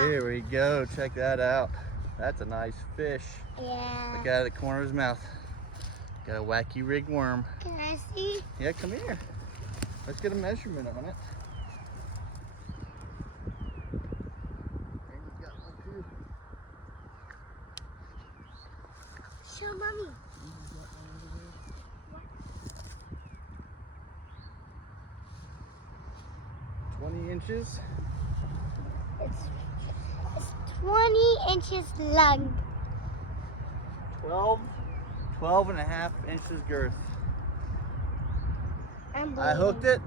Here we go. Check that out. That's a nice fish. Yeah. Look out of the corner of his mouth. Got a wacky rig worm. Can I see? Yeah, come here. Let's get a measurement on it. He's got one too. Show mommy. 20 inches. It's 20 inches long. 12 and a half inches girth. I hooked it,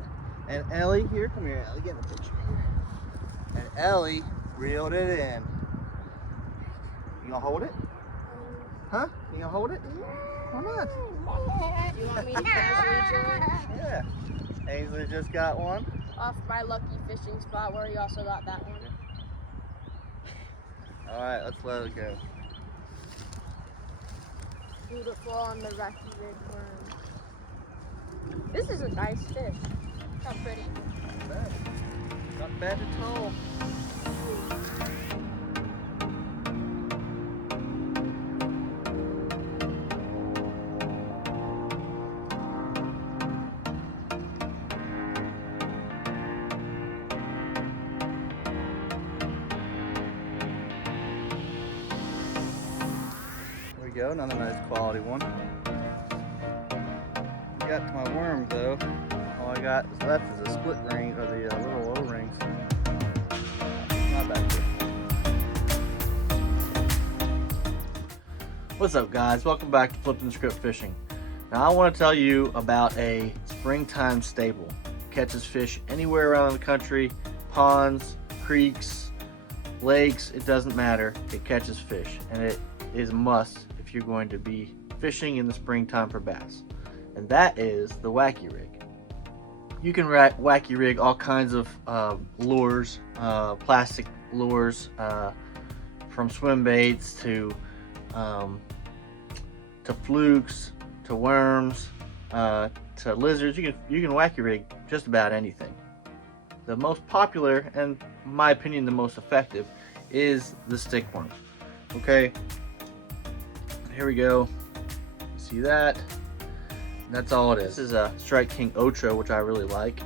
and Ellie, here, come here, Ellie, get in the picture here. And Ellie reeled it in. You gonna hold it? Huh? You gonna hold it? Why not? You want me to casually join? Yeah. Ainsley just got one. Off my lucky fishing spot where he also got that one. All right, let's let it go. Beautiful on the Wacky rig worm. This is a nice fish. How pretty. Not bad. Not bad at all. There we go, another nice quality one. Got to my worm though. All I got left is a split ring, or the little O-rings. Not bad. What's up, guys? Welcome back to Flipping the Script Fishing. Now I want to tell you about a springtime staple. Catches fish anywhere around the country, ponds, creeks, lakes, it doesn't matter. It catches fish, and it is a must if you're going to be fishing in the springtime for bass. And that is the Wacky rig. You can Wacky rig all kinds of lures, plastic lures, from swim baits to flukes, to worms, to lizards. You can Wacky rig just about anything. The most popular, and in my opinion the most effective, is the stick worm. Okay, here we go. See that? That's all it is. This is a Strike King Ocho, which I really like.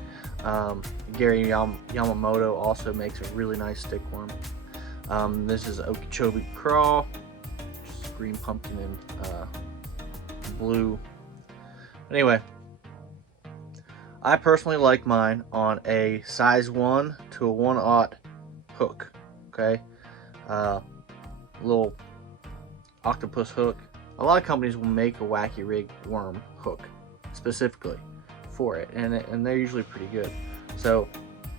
Gary Yamamoto also makes a really nice stick worm. This is Okeechobee Craw, just green pumpkin and blue. Anyway, I personally like mine on a size 1 to a 1/0 hook. Okay, little octopus hook. A lot of companies will make a Wacky rig worm hook specifically for it, and they're usually pretty good. So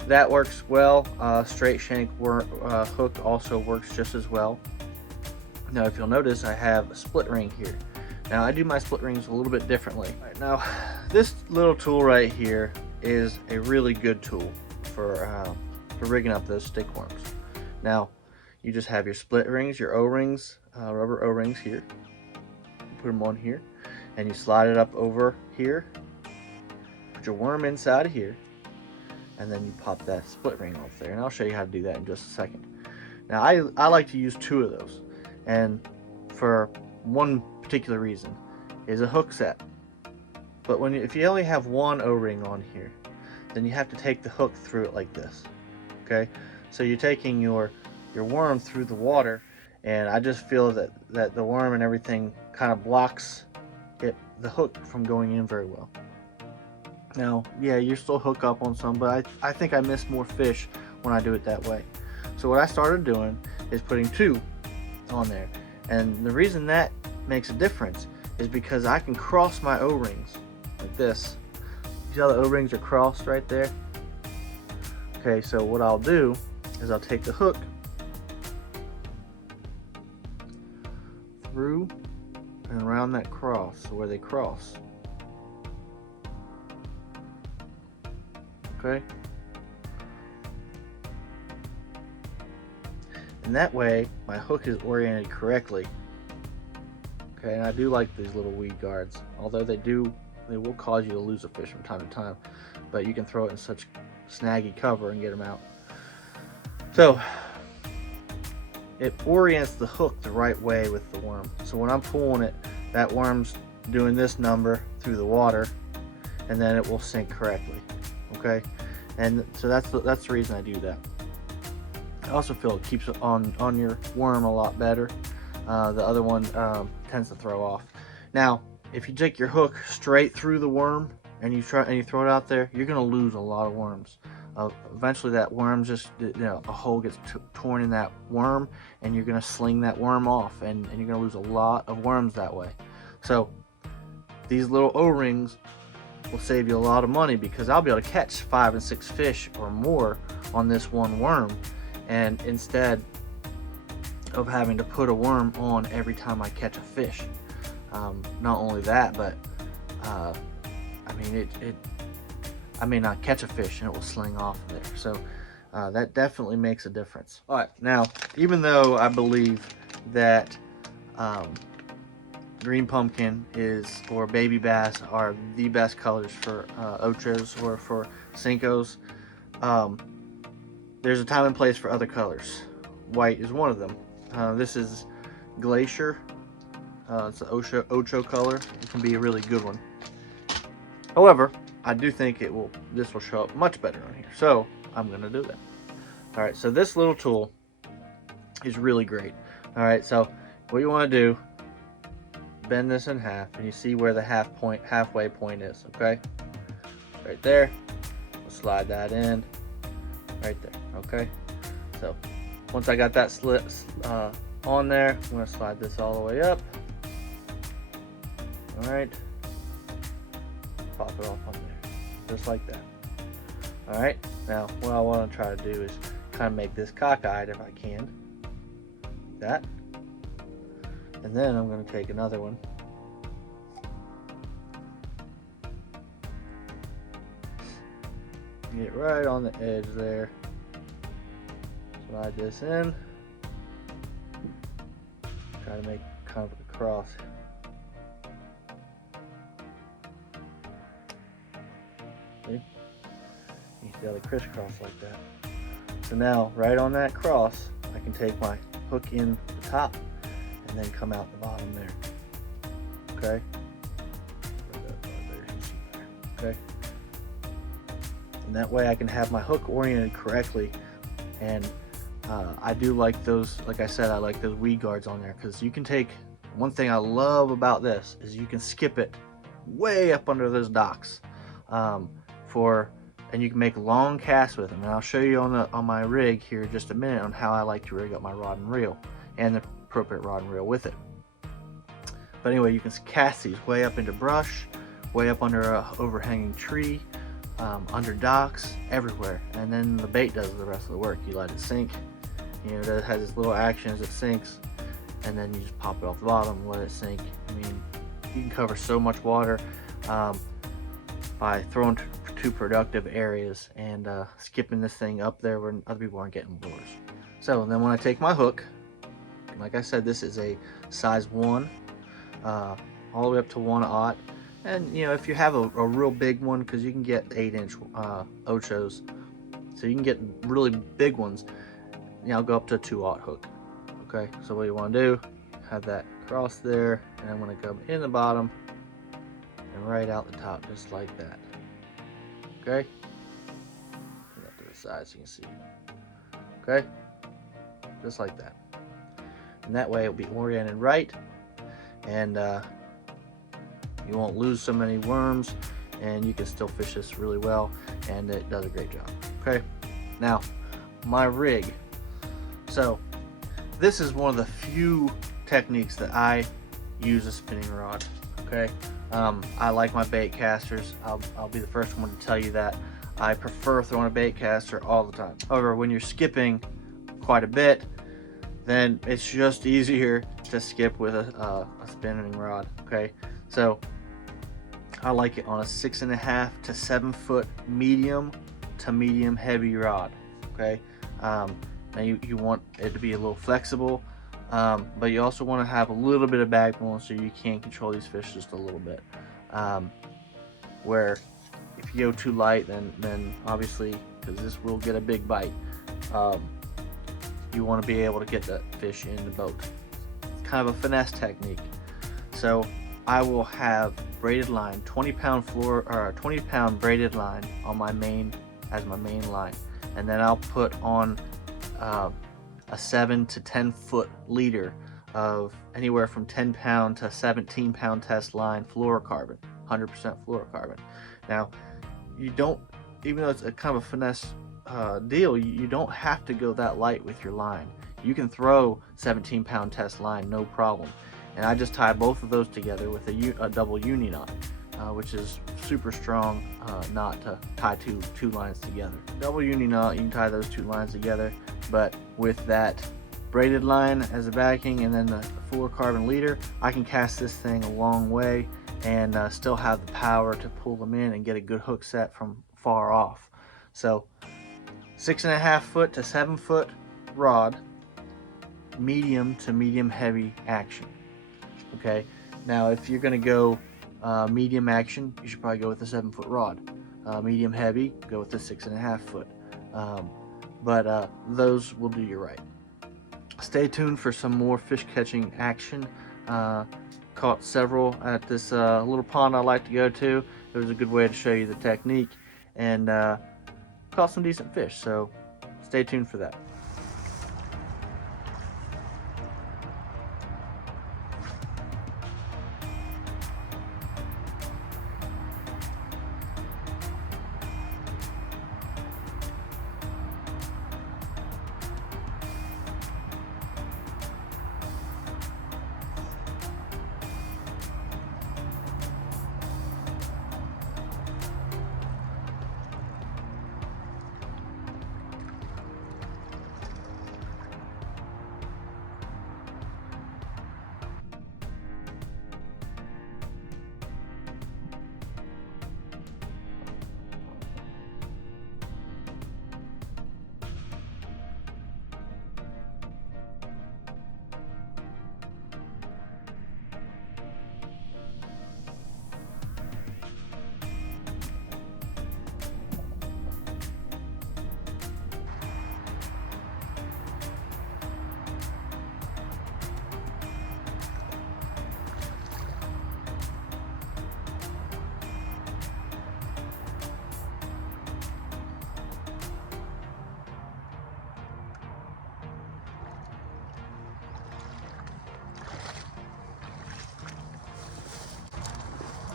that works well. Straight shank hook also works just as well. Now, if you'll notice, I have a split ring here. Now, I do my split rings a little bit differently. Right, now, this little tool right here is a really good tool for rigging up those stick worms. Now, you just have your split rings, your O-rings, rubber O-rings here. Put them on here, and you slide it up over here. Put your worm inside of here, and then you pop that split ring off there. And I'll show you how to do that in just a second. Now, I like to use 2 of those, and for one particular reason is a hook set. But if you only have 1 O-ring on here, then you have to take the hook through it like this. Okay, so you're taking your worm through the water, and I just feel that the worm and everything kind of blocks the hook from going in very well. Now, yeah, you still hook up on some, but I think I miss more fish when I do it that way. So what I started doing is putting 2 on there, and the reason that makes a difference is because I can cross my O-rings like this. You see how the O-rings are crossed right there? Okay, so what I'll do is I'll take the hook through and around that cross, where they cross. Okay, and that way my hook is oriented correctly. Okay, and I do like these little weed guards, although they will cause you to lose a fish from time to time, but you can throw it in such snaggy cover and get them out. So it orients the hook the right way with the worm. So when I'm pulling it, that worm's doing this number through the water, and then it will sink correctly. Okay, and so that's the reason I do that. I also feel it keeps it on your worm a lot better. The other one tends to throw off. Now, if you take your hook straight through the worm and you throw it out there, you're gonna lose a lot of worms. Eventually, that worm just, a hole gets torn in that worm, and you're gonna sling that worm off, and you're gonna lose a lot of worms that way. So these little O-rings will save you a lot of money, because I'll be able to catch 5 and 6 fish or more on this one worm, and instead of having to put a worm on every time I catch a fish. Not only that, but I mean, I may not catch a fish and it will sling off there. So that definitely makes a difference. All right, now, even though I believe that green pumpkin or baby bass are the best colors for ochos or for Senkos, there's a time and place for other colors. White is one of them. This is Glacier. It's the ocho color. It can be a really good one. However, I do think this will show up much better on here. So I'm gonna do that. All right, so this little tool is really great. All right, so what you want to do, bend this in half, and you see where the halfway point is. Okay, right there. We'll slide that in right there. Okay, so once I got that slit on there, I'm gonna slide this all the way up. All right, pop it off on there, just like that. All right, now what I want to try to do is kind of make this cockeyed if I can. That, and then I'm going to take another one. Get right on the edge there. Slide this in. Try to make kind of a cross. See? You see how they crisscross like that. So now, right on that cross, I can take my hook in the top and then come out the bottom there. Okay? Okay? And that way I can have my hook oriented correctly. And I do like those, like I said, I like those weed guards on there, because you can take, one thing I love about this is you can skip it way up under those docks, and you can make long casts with them. And I'll show you on my rig here in just a minute on how I like to rig up my rod and reel, and the appropriate rod and reel with it. But anyway, you can cast these way up into brush, way up under a overhanging tree, under docks, everywhere, and then the bait does the rest of the work. You let it sink, it has this little action as it sinks, and then you just pop it off the bottom, let it sink. I mean, you can cover so much water by throwing two productive areas and skipping this thing up there where other people aren't getting lures. So then when I take my hook, like I said, this is a size 1, all the way up to 1/0. And if you have a real big one, because you can get 8-inch ochos, so you can get really big ones, I'll go up to a 2/0 hook. Okay, so what you want to do, have that cross there, and I'm going to come in the bottom and right out the top, just like that. Okay, put that to the side so you can see. Okay, just like that, and that way it'll be oriented right, and you won't lose so many worms, and you can still fish this really well, and it does a great job. Okay, now my rig. So this is one of the few techniques that I use a spinning rod. Okay, I like my bait casters. I'll be the first one to tell you that I prefer throwing a bait caster all the time. However, when you're skipping quite a bit, then it's just easier to skip with a spinning rod. Okay, so I like it on a 6.5 to 7 foot medium to medium heavy rod. Okay, now you want it to be a little flexible, but you also want to have a little bit of backbone so you can control these fish just a little bit. Where if you go too light, then obviously, because this will get a big bite, you want to be able to get that fish in the boat. It's kind of a finesse technique. So I will have braided line, 20-pound 20-pound braided line on my main as my main line, and then I'll put on a 7 to 10 foot leader of anywhere from 10-pound to 17-pound test line fluorocarbon, 100% fluorocarbon. Now, you don't, even though it's a kind of a finesse deal, you don't have to go that light with your line. You can throw 17-pound test line, no problem. And I just tie both of those together with a double uni knot, which is super strong knot to tie two lines together. Double uni knot, you can tie those two lines together, but with that braided line as a backing and then the fluorocarbon leader, I can cast this thing a long way and still have the power to pull them in and get a good hook set from far off. So 6.5 foot to 7 foot rod, medium to medium heavy action. Okay, now if you're going to go medium action, you should probably go with a 7 foot rod. Medium heavy, go with the 6.5 foot. But those will do you right. Stay tuned for some more fish catching action. Caught several at this little pond I like to go to. It was a good way to show you the technique, and caught some decent fish, so stay tuned for that.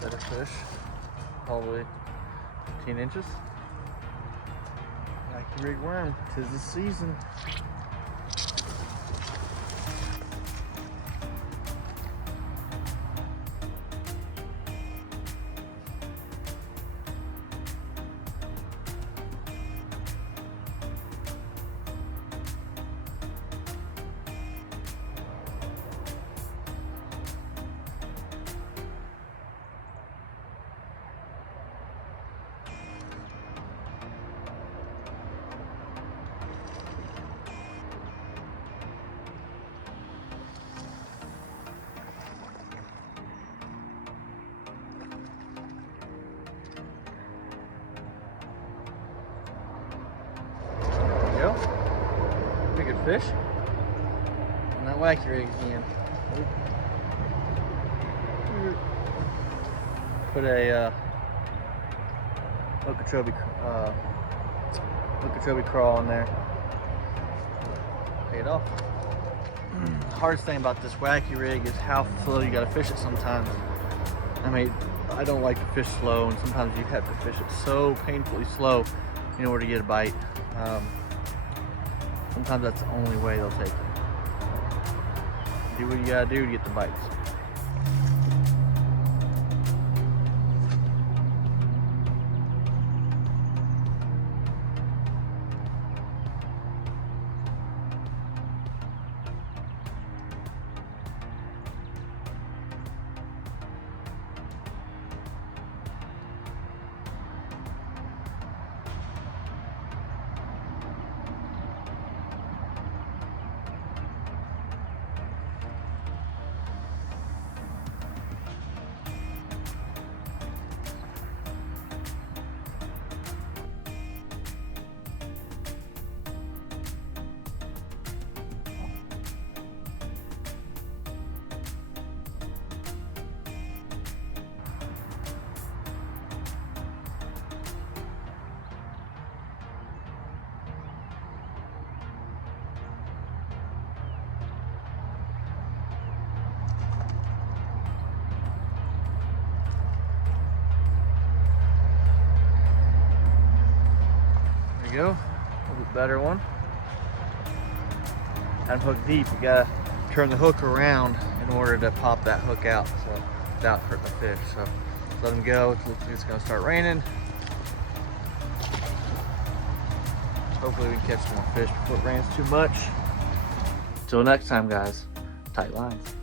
Better fish, probably 15 inches. Wacky rig worm, 'tis the season. Pretty good fish. And that wacky rig again. Put a Okeechobee crawl in there. Paid off. The hardest thing about this wacky rig is how slow you gotta fish it sometimes. I mean, I don't like to fish slow, and sometimes you have to fish it so painfully slow in order to get a bite. Sometimes that's the only way they'll take you. Do what you gotta do to get the bites. we go. A little bit better one. And hook deep. You gotta turn the hook around in order to pop that hook out, so without hurting the fish. So let them go. It looks like it's gonna start raining. Hopefully we can catch some more fish before it rains too much. Till next time, guys. Tight lines.